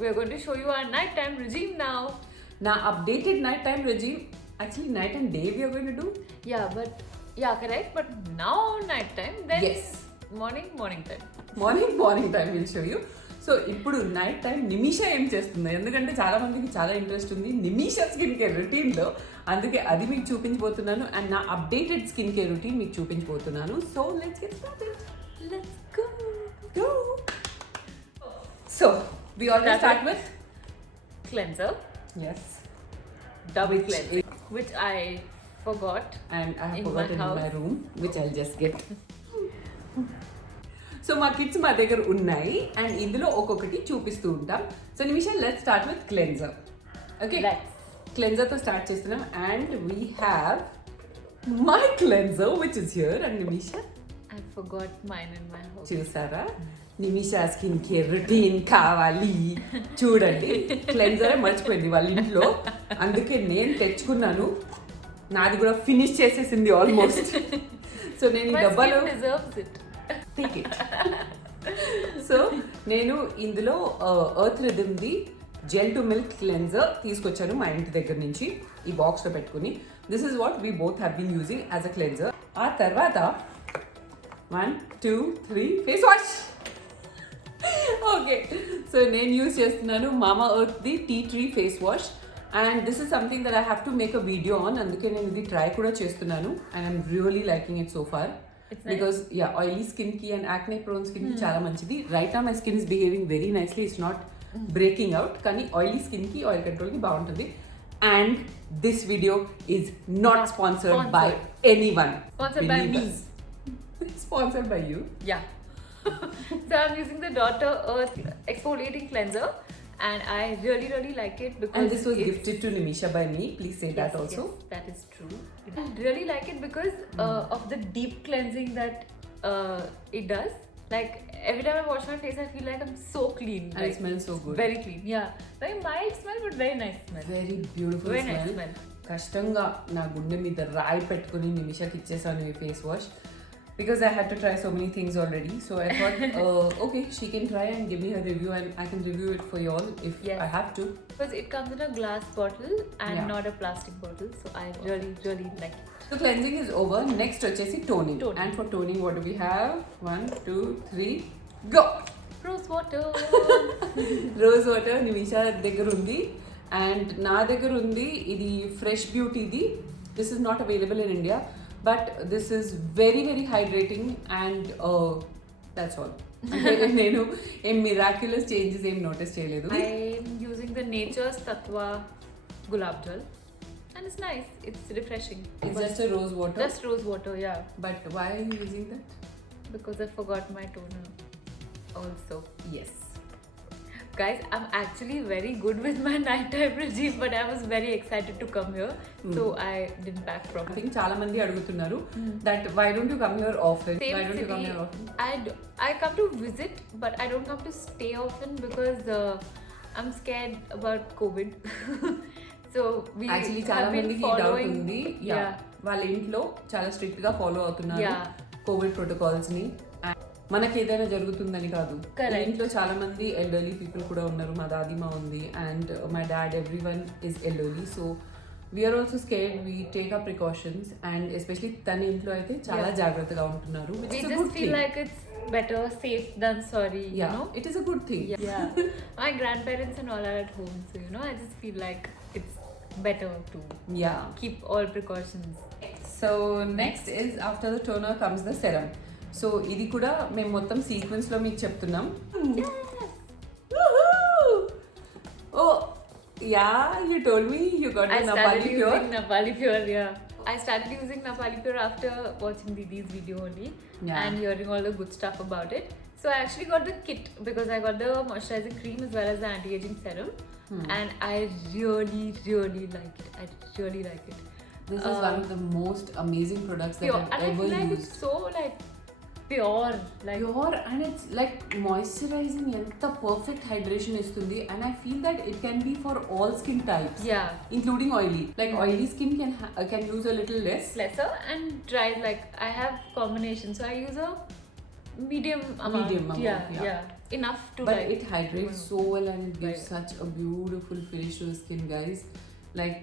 we're going to show you our nighttime regime now. Now updated nighttime regime. Actually, night and day we are going to do. Yeah, correct. But now nighttime, then Yes. morning time. Morning time will show you. So ఇప్పుడు night time నిమిష ఏం చేస్తుంది, ఎందుకంటే చాలా మందికి చాలా ఇంట్రెస్ట్ ఉంది నిమిష skin care రొటీన్లో, అందుకే అది మీకు చూపించబోతున్నాను అండ్ నా అప్డేటెడ్ స్కిన్ కేర్ రొటీన్ మీకు చూపించబోతున్నాను. So let's get started. Let's go. So we always start with Cleanser, yes, double cleanser, which I forgot. and I have In forgotten my in my house. room which I'll just get. So మా kits మా దగ్గర ఉన్నాయి and ఇందులో ఒక్కొక్కటి చూపిస్తూ ఉంటాం. So Nimisha let's start with cleanser. Okay, Let's. క్లెన్జర్తో start చేస్తున్నాం and we have my cleanser which is here. And Nimisha I forgot mine in my house. చూసారా, నిమిష స్కిన్ కేర్ రొటీన్ కావాలి చూడండి. క్లెన్జరే మర్చిపోయింది వాళ్ళ ఇంట్లో, అందుకే నేను తెచ్చుకున్నాను. నాది కూడా ఫినిష్ చేసేసింది ఆల్మోస్ట్. సో నేను ఈ My డబ్బాలో skin deserves it. Take it. So నేను ఇందులో ఎర్త్ రిథమ్ది జెల్ టు మిల్క్ క్లెన్జర్ తీసుకొచ్చాను మా ఇంటి దగ్గర నుంచి ఈ బాక్స్లో పెట్టుకుని. This is what we both have been using as a cleanser. ఆ తర్వాత 1 2 3 ఫేస్ వాష్. ఓకే, సో నేను యూజ్ చేస్తున్నాను మామా ఎర్త్ది tea tree face wash and this is something that I have to make a video on, అందుకే నేను ఇది try కూడా చేస్తున్నాను and I'm really liking it so far. It's nice. Because oily skin ki and acne prone skin ki చాలా మంచిది. Right now my skin is behaving very nicely, it's not breaking out, కానీ oily skin ki oil control ki బాగుంటుంది. And this video is not sponsored by anyone. Sponsored by Believe me. us. Sponsored by you. Yeah. So I'm using the Dr. Earth exfoliating cleanser and I really like it because And this was it's- gifted to Nimisha by me. Please say that Yes, also. yes, that is true. I really like it because of the deep cleansing that it does. Like every time I wash my face, I feel like I'm so clean. And like, it smells so good. Very clean. Yeah. Very mild smell, but very nice smell. Very beautiful Very smell. nice smell. కష్టంగా నా గుండె మీద రాయి పెట్టుకుని నిమిషాకి ఇచ్చేసాను ఈ face wash because I had to try so many things already. So I thought, okay, she can try and give me her review and I can review it for you all if Yes. I have to. Because it comes in a glass bottle and Yeah. not a plastic bottle. So I really like it. So cleansing is over. Next వచ్చేసి toning. Toning. And for toning what do we have? 1 2 3 go. Rose water. Rose water Nimisha దగ్గర ఉంది and నా దగ్గర ఉంది ఇది fresh బ్యూటీది. This is not available in India but this is very hydrating and that's all. నేను ఏం మిరాక్యులస్ చేంజెస్ ఏం నోటీస్ చేయలేదు. I'm using the Nature's Tatva Gulab Jal and it's nice. It's refreshing. It's just a rose water. Just rose water, yeah. But why are you using that? Because I forgot my toner also. Yes. Guys, I'm actually very good with my nighttime regime, but I was very excited to come here, so I didn't pack I properly. think చాలా మంది అడుగుతున్నారు that why don't you come here often? Same Why don't you come city. here often? I come to visit, but I don't come to stay often because I'm scared about COVID. So we actually చాలా have been మందికి doubt following. ఉంది. Yeah. వాళ్ళ ఇంట్లో చాలా స్ట్రిక్ట్ గా ఫాలో అవుతున్నారు Yeah. Covid protocols ని. మనకి ఏదైనా జరుగుతుందని కాదు. Correct. ఇంట్లో చాలా మంది ఎల్డర్లీ పీపుల్ కూడా ఉన్నారు. మా దాదిమా ఉంది and my dad everyone is elderly. So we're also scared. We take up precautions and especially తన ఇంట్లో అయితే చాలా జాగ్రత్తగా ఉంటున్నారు. We just feel like it's better safe than sorry, you know. It is a good thing. Yeah. My grandparents and all are at home, so you know, I just feel like it's better to yeah. keep all precautions. So next is after the toner comes the serum. So ఇది కూడా మేము మొత్తం sequence లో మీకు చెప్తున్నాం. Oh yeah, you told me you got I the started Napali Pure. using Napali Pure, yeah. I started using Napali Pure after watching Didi's video only Yeah. and hearing all the good stuff about it. So I actually got the kit because I got the moisturizing cream as well as the anti-aging serum, and I really like it. I really like it. This is one of the most amazing products that Pure, I've and I ever feel like used. it's so like pure, like Pure and it's like moisturizing ఎంత perfect hydration ఇస్తుంది and I feel that it can be for all skin types, yeah, including oily. Like oily skin can use a little less. lesser and dry. Like I have combination, so I use a medium amount. Medium amount, yeah. enough to But like. it hydrates so well and it gives Right. such a beautiful finish to the skin, guys. Like,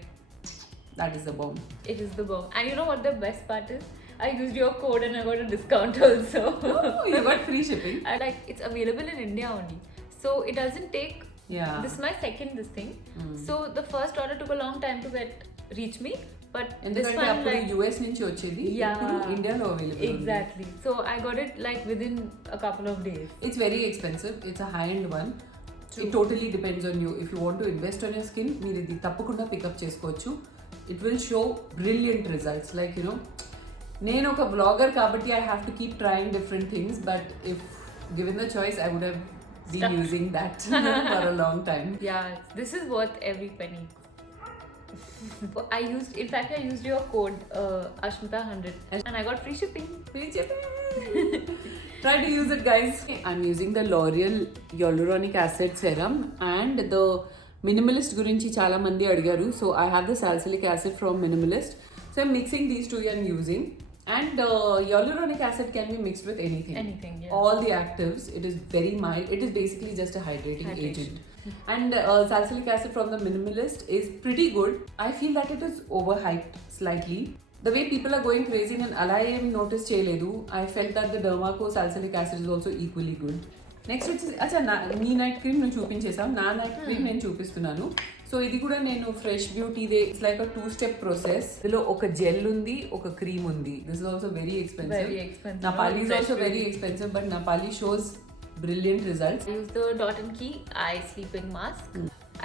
that is the bomb. It is the bomb. And you know what the best part is? I used your code and I got a discount also. Oh, you got free shipping. I like it's available in India only. So it doesn't take. Yeah. This is my second this thing. Mm. So the first order took a long time to reach me. But this ఎందుకంటే one అప్పుడు like. US నుంచి వచ్చేది Yeah. ఇప్పుడు ఇండియాలో available Exactly. So I got it like within a couple of days. It's very expensive. It's a high end one. True. It totally depends on you. If you want to invest on your skin, మీరు ఇది తప్పకుండా pick up చేసుకోవచ్చు. It will show brilliant results. Like you know, నేను ఒక blogger కాబట్టి I have to keep trying different things, but if given the choice I would have been Stuck. using that for a long time. Yeah, this is worth every penny. In fact, I used your code Ashmita100 and I got free shipping. Free shipping. Try to use it, guys. I'm using the L'Oreal Hyaluronic Acid Serum and the Minimalist గురించి చాలా మంది అడిగారు. So I have the salicylic acid from Minimalist. So I'm mixing these two and using. And hyaluronic acid can be mixed with anything. Anything, yeah. All the actives. It is very mild. It is basically just a hydrating Hydration. agent. And salicylic acid from the Minimalist is pretty good. I feel that it is overhyped slightly. The way people are going crazy and ala em notice cheyaledu, I felt that the Dermaco salicylic acid is also equally good. Next వచ్చేసి అచ్చా నీ night cream నువ్వు చూపించేసావు, నా night cream నేను చూపిస్తున్నాను. సో ఇది కూడా నేను ఫ్రెష్ బ్యూటీదే. It's like a 2-step process. ఇందులో ఒక జెల్ ఉంది, ఒక క్రీమ్ ఉంది. This is also very expensive. Very expensive. Napali is Fresh also very beauty. expensive, but Napali shows brilliant results. I use the Dot and Key eye sleeping mask.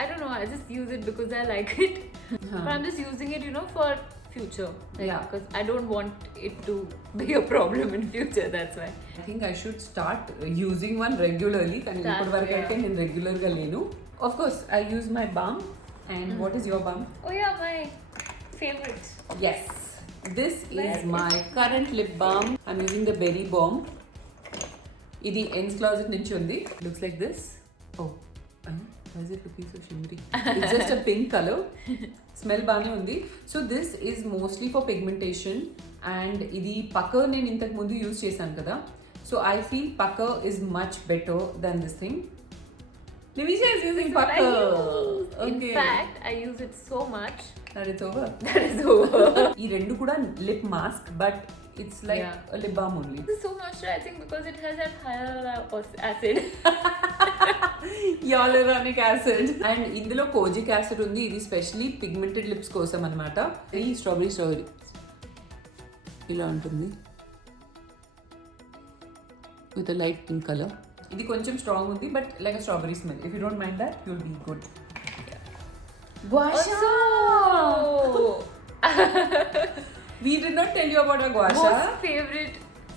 I don't know, I just use it because I like it. But I'm just using it, for future. Like, Yeah. because I don't want it to be a problem in future, that's why. I think I should start using one regularly. కానీ That, ఇప్పటి వరకు yeah. అయితే నేను రెగ్యులర్ గా లేను. Of course, I use my balm. And what is your balm? Oh yeah, my favorite. Yes, this is Where my current lip balm. I'm using the Berry Balm. ఇది Ends Closet నుంచి ఉంది. Looks like this. Oh, why is it looking so shimmery? It's just a pink color. Smell బాగానే ఉంది. So this is mostly for pigmentation. And ఇది Pucker నేను ఇంతకు ముందు యూజ్ చేశాను కదా. So I feel Pucker is much better than this thing. Nimisha is using This is what I Pucker. use. In Okay. fact, I use it so much That it's over. that is over. ఈ రెండు కూడా lip mask, but it's like Yeah. Lip balm only. This is so moisturizing because it has that hyaluronic acid. Hyaluronic acid and ఇందులో kojic acid ఉంది. ఇది especially pigmented lips కోసం అన్నమాట. ఈ స్ట్రాబెరీ ఇలా ఉంటుంది విత్ లైట్ పింక్ కలర్. ఇది కొంచెం స్ట్రాంగ్ ఉంది, but like a strawberry smell. If you don't mind that you will be good. Also, We did not tell you about our gua sha. most favorite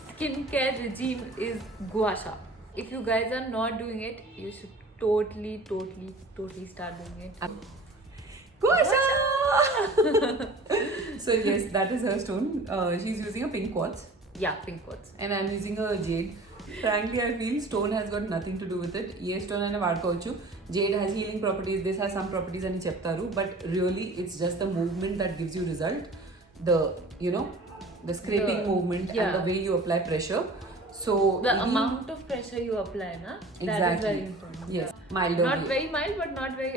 skincare regime is gua sha. If you guys are not doing it, you should totally start doing it. Gua sha! So yes, that is her stone. She's using a pink quartz. Yeah, pink quartz. And I'm using a jade. Frankly, I feel stone has got nothing to do with it. ఏ స్టోన్ అయినా వాడుకోవచ్చు. Jade has healing properties, this has some properties అని చెప్తారు. But really, it's just the movement that gives you result. The scraping movement and the way you apply pressure. So The ఇది- amount of pressure you apply, na? That is Exactly. very important. Yes. Yeah. Milder. Not very mild, but not very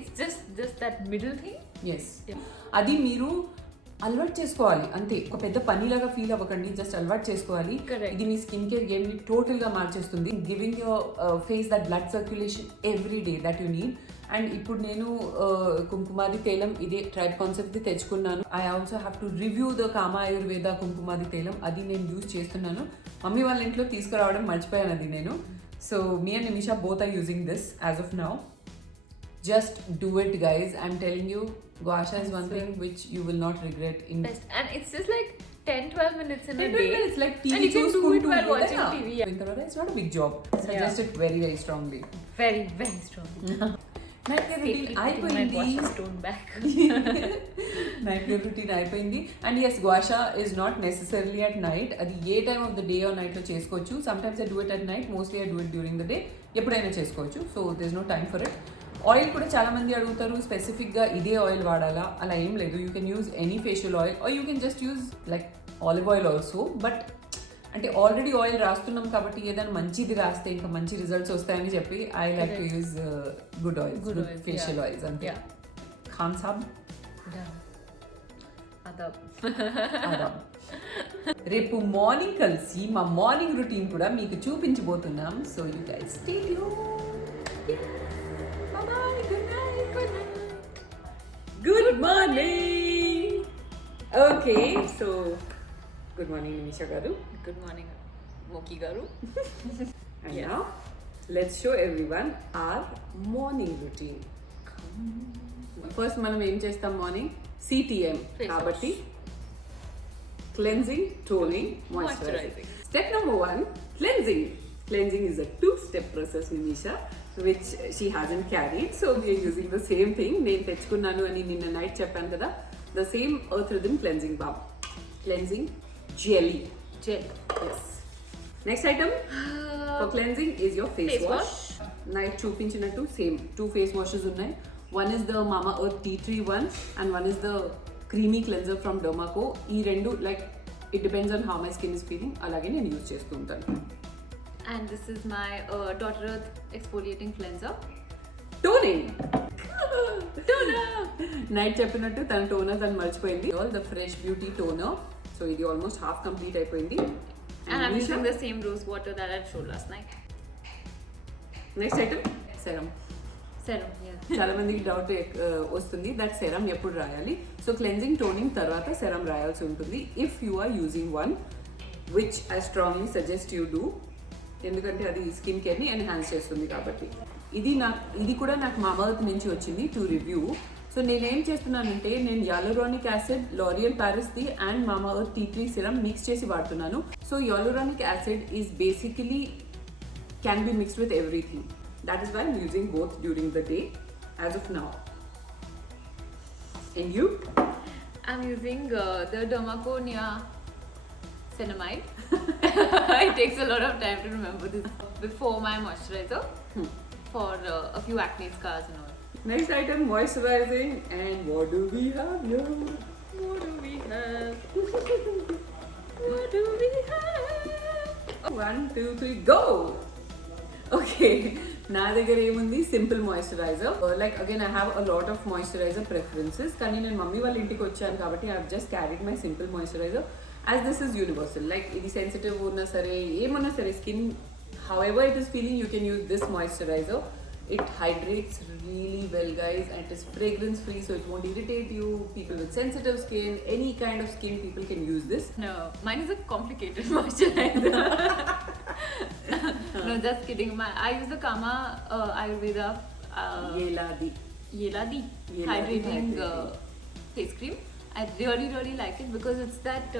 it's just that middle thing. Yes Yeah. అది మీరు అలవాటు చేసుకోవాలి అంతే. ఒక పెద్ద పనిలాగా ఫీల్ అవ్వకండి, జస్ట్ అలవాటు చేసుకోవాలి. Correct. ఇది మీ స్కిన్ కేర్ గేమ్ ని టోటల్ గా మార్చేస్తుంది. Giving your face that blood circulation every day that you need. And ఇప్పుడు నేను కుంకుమాది తైలం ఇదే ట్రైబ్ కాన్సెప్ట్ తెచ్చుకున్నాను. I also have to review the comma Ayurveda కుంకుమాది తైలం. అది నేను యూజ్ చేస్తున్నాను. మమ్మీ వాళ్ళ ఇంట్లో తీసుకురావడం మర్చిపోయాను అది నేను. So me and Nimisha both are using this as of now. Just do it, guys. I'm telling you, gua sha is one thing which you will not regret in Best. And it's just like 10-12 minutes in a 10 day. minutes, like TV and you can do spoon it to while you, watching yeah. TV. Yeah. Vinkarara, it's not a big job. Suggest it very, very strongly. Very, very strong. Night Safely routine putting my అయిపోయింది. washi stone back. Night routine అయిపోయింది. And yes gua sha is not necessarily at night. అది ఏ time of the day or night లో చేసుకోవచ్చు. Sometimes I do it at night, mostly I do it during the day. ఎప్పుడైనా చేసుకోవచ్చు. So there is no time for it. Oil కూడా చాలా మంది అడుగుతారు, స్పెసిఫిక్గా ఇదే ఆయిల్ వాడాలా? అలా ఏం లేదు. You can use any facial oil are you can just use like olive oil also. But అంటే ఆల్రెడీ ఆయిల్ రాస్తున్నాం కాబట్టి ఏదైనా మంచిది రాస్తే ఇంకా మంచి రిజల్ట్స్ వస్తాయని చెప్పి I like to use good oils, good facial oils అంతే. ఖాన్ సాబ్ ఆదాబ్. రేపు మార్నింగ్ కలిసి మా మార్నింగ్ రొటీన్ కూడా మీకు చూపించబోతున్నాం. So you guys stay good morning. Okay, so good morning Nimisha garu. Good morning మోకి గారు. And now let's show everyone our morning routine. First మనం ఏం చేస్తాం మార్నింగ్? CTM కాబట్టి cleansing, toning, moisturizing. Step number 1, cleansing. Cleansing is a 2-step process, Nimisha, which she hasn't carried, so we are using the same thing. నేను తెచ్చుకున్నాను అని నిన్న నైట్ చెప్పాను కదా, the same Earth Rhythm cleansing balm, cleansing jelly. Gel. Yes. Next item for cleansing is your face wash. Night చూపించినట్టు సేమ్ 2 face washes ఉన్నాయి. One is the Mama Earth Tea Tree one and one is the creamy cleanser from Dermaco. ఈ రెండు like it depends on how my skin is feeling, అలాగే నేను యూజ్ చేస్తూ ఉంటాను. And this is my Daughter Earth exfoliating cleanser. Toning. Night చెప్పినట్టు తన టోనర్ తను మర్చిపోయింది. All the Fresh Beauty toner. So ఇది ఆల్మోస్ట్ హాఫ్ కంప్లీట్ అయిపోయింది. And I'm using the same rose water that I showed last night. Next item, serum. Serum, yeah. చాలా మందికి డౌట్ వస్తుంది that serum ఎప్పుడు రాయాలి. సో క్లెన్జింగ్, టోనింగ్ తర్వాత serum రాయాల్సి ఉంటుంది if you are using one, which I strongly suggest you do, ఎందుకంటే అది స్కిన్ కేర్ని ఎన్హాన్స్ చేస్తుంది కాబట్టి. ఇది కూడా నాకు మామా ఎర్త్ నుంచి వచ్చింది టు రివ్యూ. సో నేనేం చేస్తున్నానంటే నేను యాలురానిక్ యాసిడ్, లారియల్ ప్యారిస్ది and Mamaearth tea tree serum mix చేసి వాడుతున్నాను. So hyaluronic acid is basically can be mixed with everything. That is why I'm using both during the day as of now. And you? I'm using the Dermaco niacinamide. It takes a lot of time to remember this before my moisturizer for a few acne scars and all. Next item, moisturizing. And what do we have here? What do we have? What do we have? 1, 2, 3, go! Okay, నా దగ్గర ఏముంది? Simple moisturiser. Like again I have a lot of moisturiser preferences, కానీ నేను మమ్మీ వాళ్ళ ఇంటికి వచ్చాను కాబట్టి I have just carried my simple moisturiser as this is universal. Like ఇది సెన్సిటివ్ ఉన్నా సరే ఏమన్నా సరే skin how ever it is feeling you can use this moisturiser. It hydrates really well, guys, and it is fragrance free, so it won't irritate you. People with sensitive skin, any kind of skin, people can use this. No, mine is a complicated moisturizer. No, just kidding. I use the Kama Ayurveda Yeladi hydrating face cream. I really like it because it's that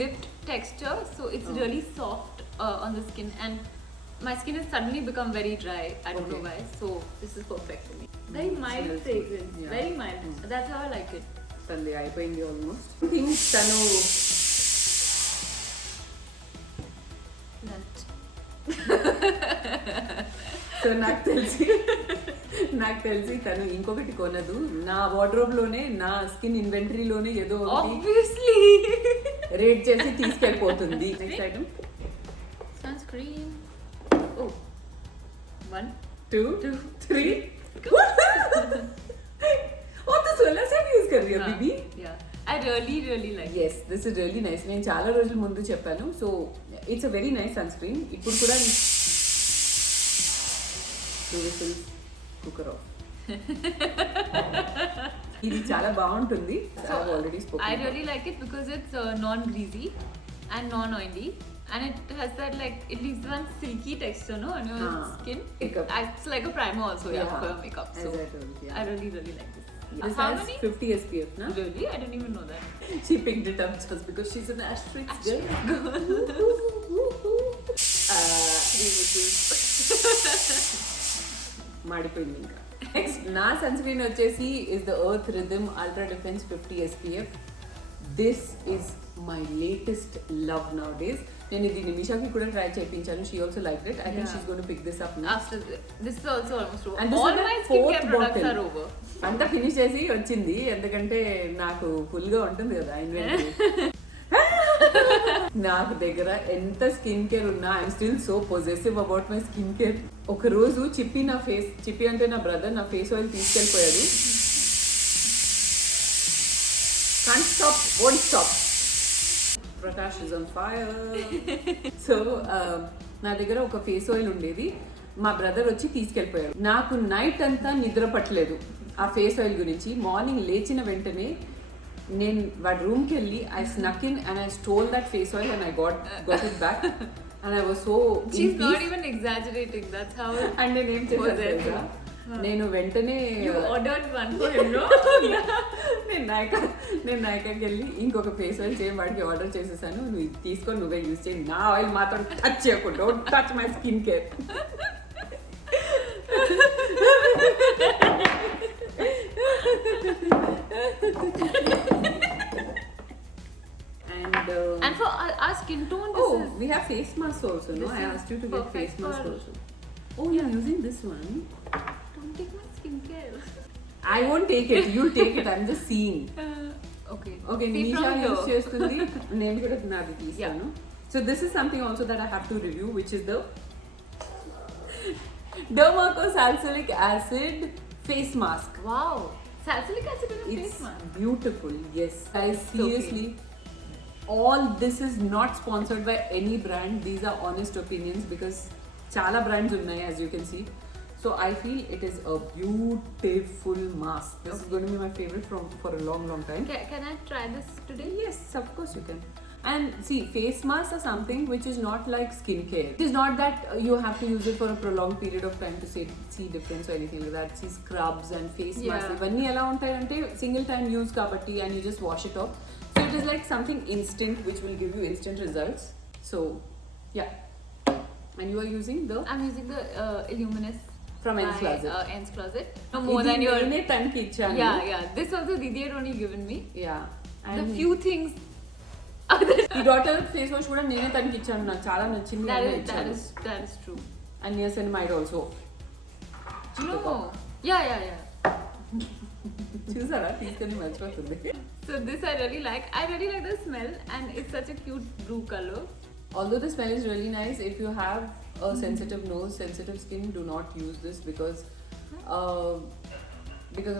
whipped texture, so it's really soft on the skin, and my skin has suddenly become very dry. I don't know why. So this is perfect for me. Very mild fragrance. Yeah. Very mild. That's how I like it. Tanli అయిపోయింది almost. Things తను సో నాకు తెలిసి తను ఇంకొకటి కొనదు. నా వార్డ్రోబ్ లోనే, నా స్కిన్ ఇన్వెంటరీలోనే ఏదో obviously రేట్ చేసి తీసుకెళ్ళిపోతుంది. Next item sunscreen. Oh, 1, 2, 3. Oh, तो 16 से यूज कर रही है बीबी. Yeah, I really like it. Yes, this is really nice. నేను చాలా రోజుల ముందు చెప్పాను. So it's a very nice sunscreen. ఇప్పుడు కూడా కుక్కర్ ఆఫ్. ఇది చాలా బాగుంటుంది. Already spoken. I really like it because it's non-greasy and non-oily. And it has that like, it leaves one silky texture, no, on your skin. Makeup. Acts like a primer also, yeah, for your makeup. So as I told you, yeah. I really like this. This How has many? 50 SPF, na? Really? I didn't even know that. She picked it up just because she's an asterisk girl. మాడిపోయింది ఇంకా. Next నా sunscreen వచ్చేసి is the earth rhythm ultra defence 50 SPF. This is my latest love nowadays. నేను ఇది నిమిషాకి కూడా try చేయించాను. She also like it. I think she's going to pick this up now. After this is also almost over. And this All is the my skincare fourth products bottle. are over. అంతా ఫినిష్ చేసి వచ్చింది ఎందుకంటే నాకు ఫుల్ గా ఉంటుంది కదా ఇన్వెంటరీ. నాకు దగ్గర ఎంత స్కిన్ కేర్ ఉన్నా I'm still so possessive about my skin care. ఒక రోజు చిప్పి అంటే నా బ్రదర్ నా ఫేస్ ఆయిల్ తీసుకెళ్ళిపోయాడు. Can't stop, won't stop. Prakash is on fire. So, నా దగ్గర ఒక ఫేస్ ఆయిల్ ఉండేది, మా బ్రదర్ వచ్చి తీసుకెళ్ళిపోయారు. నాకు నైట్ అంతా నిద్ర పట్టలేదు ఆ ఫేస్ ఆయిల్ గురించి. మార్నింగ్ లేచిన వెంటనే నేను వాడి రూమ్కి వెళ్ళి I sneak in and I stole that face oil and I got it back and I was so She's not even exaggerating, that's how and నేనేం చేశాను, నేను వెంటనే you ordered one for him, no? నేను నాయకాకి వెళ్ళి ఇంకొక face oil same వాడికి ఆర్డర్ చేసేసాను. నువ్వు ఇది తీసుకొని నువ్వే యూజ్ చేయి, నా ఆయిల్ మాత్రం టచ్ చేయకుండా, don't touch my skin care. And for our skin tone, this is we have face mask also, no? I asked you to get face mask also. Oh, you're using this one? Don't take my skincare. I won't take it, you take it, I'm just seeing. Okay. Okay, See Nisha from use here. చేస్తుంది, నేను కూడా నాది తీస్తాను. So this is something also that I have to review, which is the Dermaco Salicylic Acid face mask. Wow. Salicylic acid in a face It's mask. beautiful, yes. Guys, okay. seriously, all this is not sponsored by any brand. These are honest opinions because chala brands unnai, as you can see. So I feel it is a beautiful mask. This is going to be my favorite for a long time. Can I try this today? Yes, of course you can. And see, face masks are something which is not like skincare. It is not that you have to use it for a prolonged period of time to see difference or anything like that. See, scrubs and face masks. Ivanni ela untayante single time use kabatti and you just wash it off. So it is like something instant which will give you instant results. So yeah. And you are using the I'm using the Illuminous from by, Ends Closet. Ends Closet. No more than your. tanki ichanu. Yeah. This also Didi had only given me. Yeah. The few things. ఈ daughter face wash కూడా నేనే తనకి ఇచ్చాను, నాకు చాలా నచ్చింది. That is true. And niacinamide also. No. Yeah. చూసారా తీసుకొని మర్చిపోతుంది. So this I really like. I really like the smell and it's such a cute blue color. Although the smell is really nice, if you have a sensitive nose, sensitive skin, do not use this because of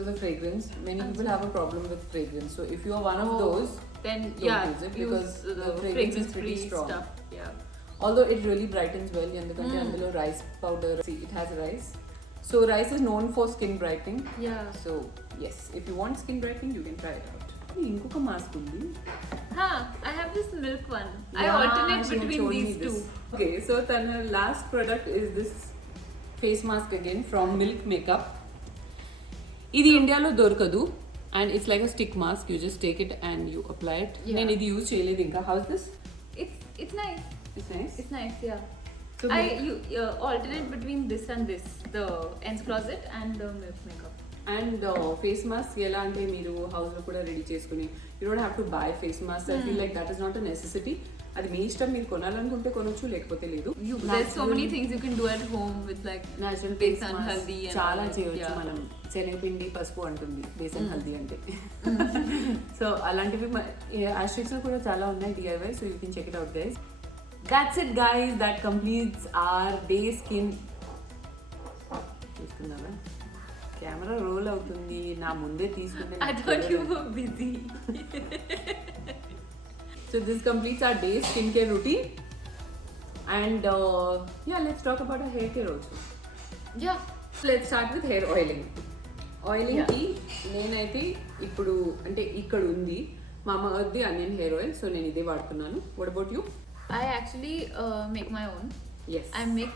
the fragrance. Many people have a problem with fragrance. So if you are one of those, then don't use it because the fragrance is pretty strong. Stuff. Yeah. Although it really brightens well, ఎందుకంటే అందులో rice powder, see it has rice. So rice is known for skin brightening. Yeah. So yes, if you want skin brightening, you can try it out. ఇంకొక మాస్క్ ఉంది. I have this milk one. I alternate between these two. Okay, so tana last product is this face mask again from Milk Makeup. ఇది ఇండియాలో దొరకదు and it's like a stick mask. You just take it and you apply it. నేను ఇది యూజ్ చేయలేదు ఇంకా. How's this? It's nice. It's nice. It's nice, yeah. So you alternate between this and this, the Ends Closet and the Milk Makeup. And face mask ఎలా అంటే మీరు హౌస్లో కూడా రెడీ చేసుకుని you don't have to buy face mask. I feel like that is not a necessity. అది మీ ఇష్టం, మీరు కొనాలనుకుంటే కొనొచ్చు, లేకపోతే లేదు. There's so many things you can do at home with like natural besan haldi and చాలా all that. చేయొచ్చు మనం. శనగపిండి పసుపు అంటుంది బేసన్ హల్దీ అంటే. సో అలాంటివి ఆస్ట్రిక్స్ కూడా చాలా ఉన్నాయి DIY, so you can check it out guys. That's it guys, that completes our day skin. చూస్తున్నారా కెమెరా రోల్ అవుతుంది, నా ముందే తీసుకుంటే. I thought you were busy. So this completes our day skincare routine and yeah, let's talk about our hair care also. Yeah. So let's start with hair oiling. Oiling కి నేనైతే ఇప్పుడు అంటే ఇక్కడ ఉంది మామా earth onion hair oil, so నేను ఇదే వాడుతున్నాను. What about you? I actually make my own. Yes. I mix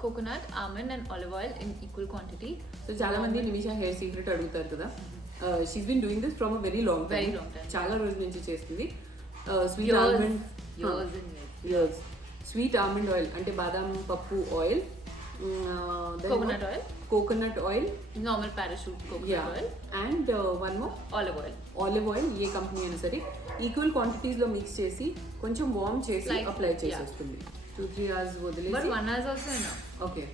coconut, almond and olive oil in equal quantity. So చాలా మంది నిమిషా హెయిర్ సీక్రెట్ అడుగుతారు కదా. She's been doing this from a very long time. చాలా రోజుల నుంచి చేస్తుంది. Sweet almond years. Sweet almond oil అంటే బాదాం పప్పు oil, coconut oil, normal parachute oil, and one more olive oil. ఏ కంపెనీ అయినా సరే ఈక్వల్ క్వాంటిటీస్ లో మిక్స్ చేసి కొంచెం వార్మ్ చేసి అప్లై చేసేస్తుంది. 2-3 hours వదిలేసి. But 1 hour is also enough. Okay,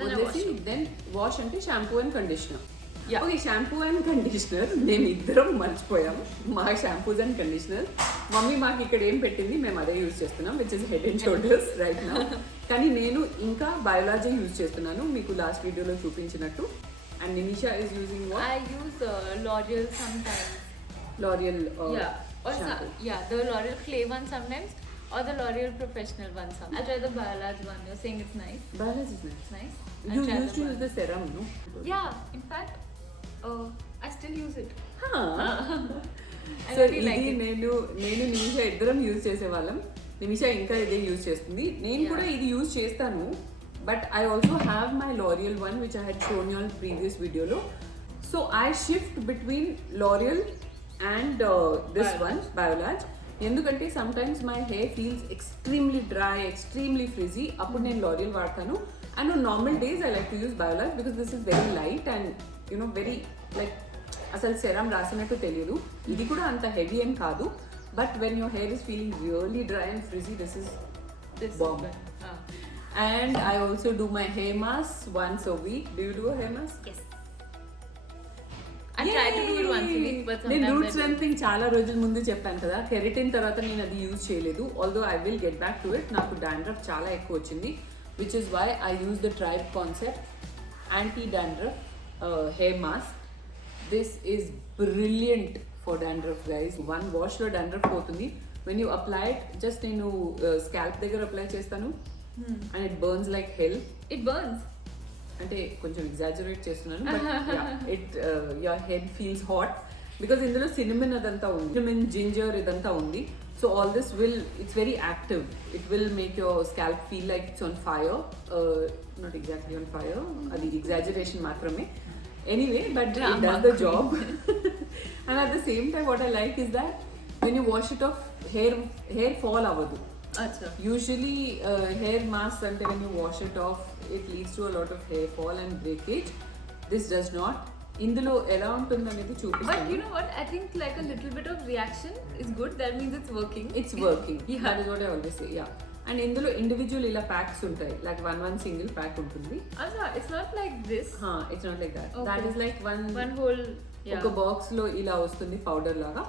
వదిలేసి దెన్ వాష్ అంటే shampoo and conditioner. Yeah. Okay shampoo and conditioner మేము ఇద్దరం మర్చిపోయాం మా షాంపూస్ అండ్ కండిషనర్ మమ్మీ మాకు ఇక్కడ ఏం పెట్టింది మేము అదే యూజ్ చేస్తున్నాం which is head and shoulders right now కానీ నేను ఇంకా బయోలాజీ యూజ్ చేస్తున్నాను మీకు లాస్ట్ వీడియోలో చూపించినట్టు అండ్ Nimisha is using I use L'Oreal sometimes. L'Oreal Yeah. Or shampoo. the L'Oreal Clay one sometimes, or the L'Oreal Professional one sometimes. I'll try the Biolage one. You're saying it's nice. Biology is nice. It's nice. You I'll try used to use Biolage. the serum, no? Yeah, in fact, I still use it. So I really like ఇది it. నేను నిమిషా ఇద్దరం యూజ్ చేసేవాళ్ళం నిమిషా ఇంకా ఇదే యూజ్ చేస్తుంది నేను కూడా ఇది యూజ్ చేస్తాను but I also have my L'Oreal one which I had shown you on previous వీడియోలో so I shift between L'Oreal and this one Biolage ఎందుకంటే sometimes my hair feels extremely dry extremely frizzy అప్పుడు నేను L'Oreal వాడతాను and on normal days I like to use Biolage because this is very light and you know very like అసలు serum రాసినట్టు తెలియదు ఇది కూడా అంత హెవీ ఏం కాదు but when your hair is feeling really dry and frizzy this is This Bomb. is good. And I also do my hair mask once a week do you do hair mask Yes. I try to do it once a week, but నేను sometimes root I don't. Strengthening చాలా రోజుల ముందు చెప్పాను కదా కెరటిన్ తర్వాత నేను అది use చేయలేదు although I will get back to it నాకు డాండ్రఫ్ చాలా ఎక్కువ వచ్చింది which is why I use the Tribe Concept anti dandruff hair mask this is brilliant for dandruff guys one వాష్లో డాండ్రఫ్ పోతుంది when you apply it just నేను scalp దగ్గర apply చేస్తాను and it burns like hell It burns. అంటే కొంచెం exaggerate చేస్తున్నాను but it your head feels hot because ఇందులో cinnamon అదంతా ఉంది సినిమన్ జింజర్ ఇదంతా ఉంది so all this will it's very active it will make your scalp feel like it's on fire not exactly on fire అది ఎగ్జాజరేషన్ మాత్రమే anyway but it does the job and at the same time what I like is that when you wash it of hair fall అవ్వదు Acha. Usually, hair masks, until when you wash it off, it leads to a lot of hair fall and breakage. This does not. ఇందులో ఎలా ఉంటుంది అనేది But చూపిస్తాను you know what? I think like a little bit of reaction is good. That means it's working. It's working Yeah. That is what I always say yeah and ఇందులో ఇండివిజువల్ ఇలా ప్యాక్స్ ఉంటాయి like one single pack ఉంటుంది Acha, it's not like this. It's not like that Okay. That is like One whole. Yeah. ఒక బాక్స్ లో ఇలా వస్తుంది పౌడర్ లాగా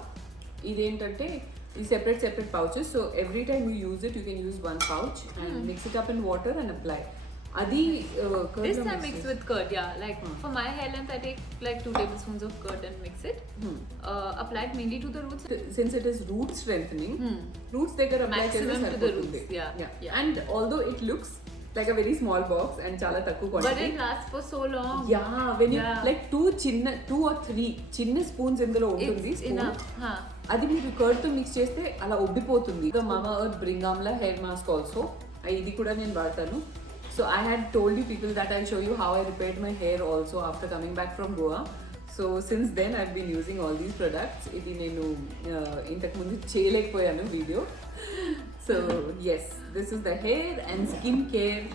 ఇదేంటంటే ఈ separate pouches so every time you use it you can use one pouch and mix it up in water and apply అది curd This లో I mix mix చేసి- with curd, yeah. Like for my hair length, I take like 2 tablespoons of curd and mix it. Apply it mainly to the roots. Since it is root strengthening, roots దగ్గర apply చేస్తే Maximum to the సరిపోతుంది. roots, yeah. And although it looks like a very small box and చాలా తక్కువ But quantity. it lasts for so long. Yeah, when you Yeah. like two or three చిన్న స్పూన్స్ ఇందులో ఉంటుంది It's spoon. enough. Huh. అది మీరు కర్డ్ తో మిక్స్ చేస్తే అలా ఉబ్బిపోతుంది Mamaearth Bhringamla hair mask also ఇది కూడా నేను వాడతాను so I had told you people that I show you how I repaired my hair also after coming back from Goa so since then I been using all these products ఇది నేను ఇంతకుముందు చేయలేకపోయాను video so yes this is the hair and skin care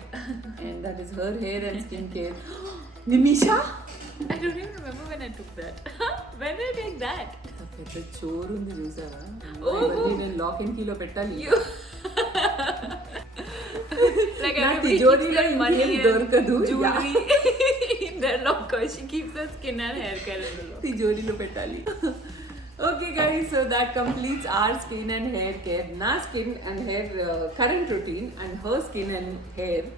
and that is her hair and skin care Nimisha I don't even remember when I took that. When did I take that? పెద్ద చోరు ఉంది చూసారా ఓహో. ఇవన్నీ నేను lock and కీలో పెట్టాలి You. Like నా everybody keeps తిజోరీలో their money ఇంకేం and దొరకదు. jewelry in their locker. She keeps her skin and hair care in the locker. తిజోరీలో పెట్టాలి okay guys so that completes our skin and hair care నా skin and hair current routine and her skin and hair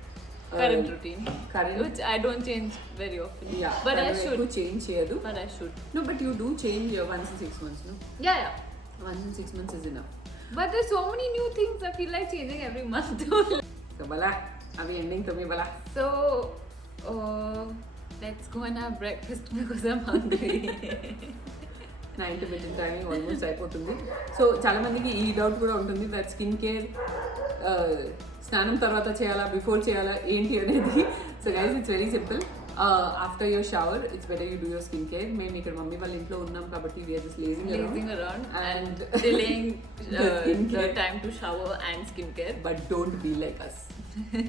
Current routine. current Which I don't change very often. yeah But I should. Change చేయదు But I should. no but you do change once in 6 months no Yeah, yeah. once in 6 months is enough But there's so many new things I feel like changing every month. so bala అవి ఎండింగ్ తోమి బలా So, let's go and have breakfast because I'm hungry. నా intermediate timing almost అయిపోతుంది సో చాలా మందికి ఈ డౌట్ కూడా ఉంటుంది that skin care స్నానం తర్వాత చేయాలా బిఫోర్ చేయాలా ఏంటి అనేది so guys it's very simple after your shower it's better you do your skin care మేము ఇక్కడ మమ్మీ వాళ్ళ ఇంట్లో ఉన్నాం కాబట్టి we're just Lazing around And and delaying the the skincare. time to shower and skincare. But don't be like us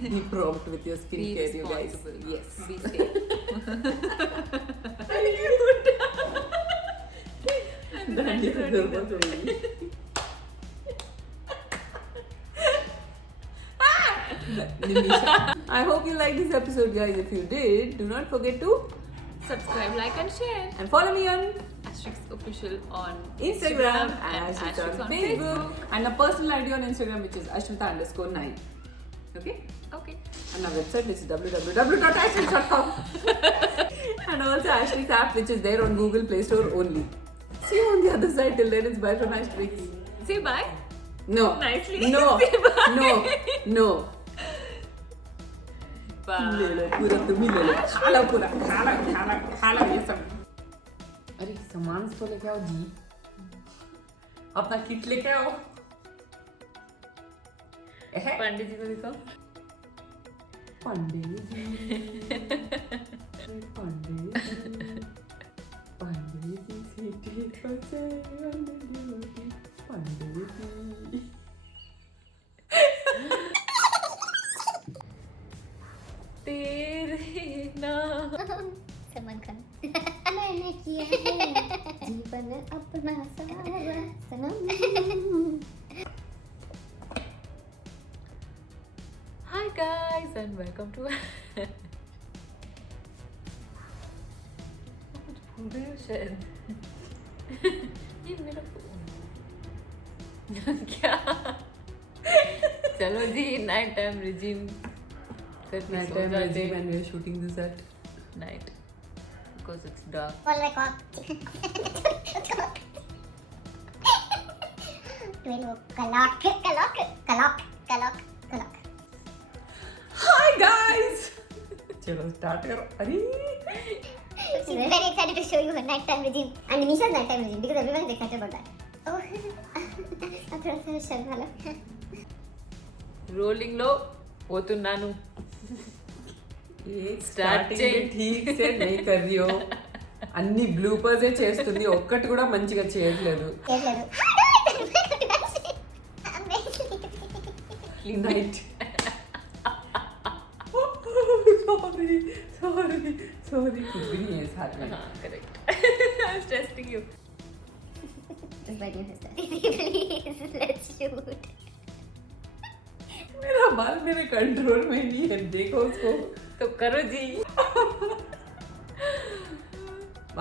be prompt with your skin Be care you guys responsible. Yes Be safe. I hope you liked this episode, guys. If you did, do not forget to Subscribe, like, and share. And follow me on Asterix Official on Instagram and Asterix Ashrita on Facebook. And a personal ID on Instagram, which is Ashrita_9. Okay? Okay. And our website, which is www.ashrita.com. And also Ashrita app, which is there on Google Play Store only. See you on the other side. Till then, it's bye from Ashrita. Say bye. No. Nicely. No. Say bye. No. No. Bye. ले लो पूरा तुम ही ले लो खा लो पूरा खा लो ये सब अरे सामान तो लेके आओ जी अपना किट लेके आओ पंडित जी को दिखाओ पंडित जी सीटी बजे पंडित जी तेरे नाम सलमान खान मैंने किया है जीवन अपना सारा सनम Hi guys and welcome to कुछ भूल रहे हो शायद ये मेरा फोन क्या चलो जी night time regime Night time regime and we are shooting this at night because it's dark. बोल रहे कॉक 12 o'clock Hi guys चलो start करो अरे She's very excited to show you her nighttime regime and Nisha's nighttime regime because everyone is excited about that. Oh, अब थोड़ा सा शर्म वाला. Rolling low పోతున్నాను స్టార్టింగ్ ठीक से नहीं कर रही हो అన్ని బ్లూపర్స్ చేస్తుంది ఒక్కటి కూడా మంచిగా చేయట్లేదు చేయలేదు. నైట్ సారీ कुछ भी नहीं है साथ में correct I was testing you Just bite your sister. Please, let's shoot. मेरा बाल मेरे कंट्रोल में नहीं है देखो उसको तो करो जी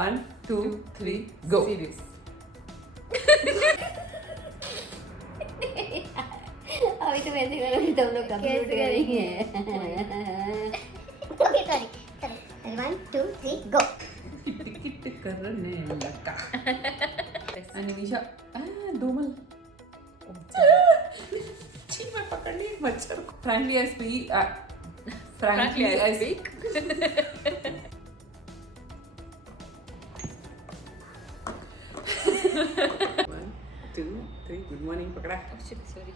1 2 3 go serious अभी तो वैसे करोगे तुम लोग कंप्यूट करेंगे. Okay, sorry. चलो 1 2 3 go. किट करने लगा अनिशा दोमल छी मैं पकड़नी मच्छर को frankly I speak frankly I speak 1 2 3 good morning पकड़ा oh shit sorry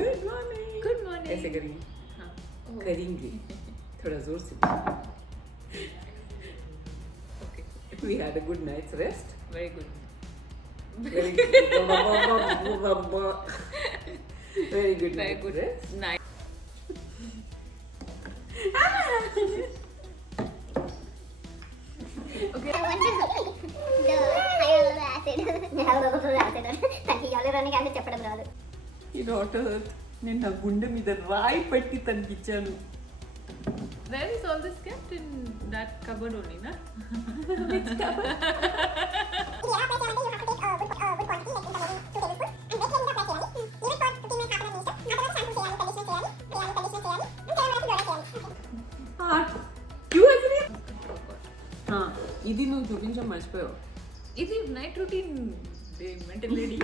good morning good morning ऐसे करेंगे हाँ करेंगे थोड़ा जोर से okay we had a good night's rest very good very good very good very night's good rest night Okay. I wonder the hyaluronic acid. తనకి hyaluronic acid చెప్పడం రాదు. ఈ డాక్టర్ నేను నా గుండె మీద రాయి పెట్టి తనకిచ్చాను where is all this kept in that cupboard only na which cupboard ఇది నువ్వు చూపించడం మర్చిపోయావు ఇది night routine mental lady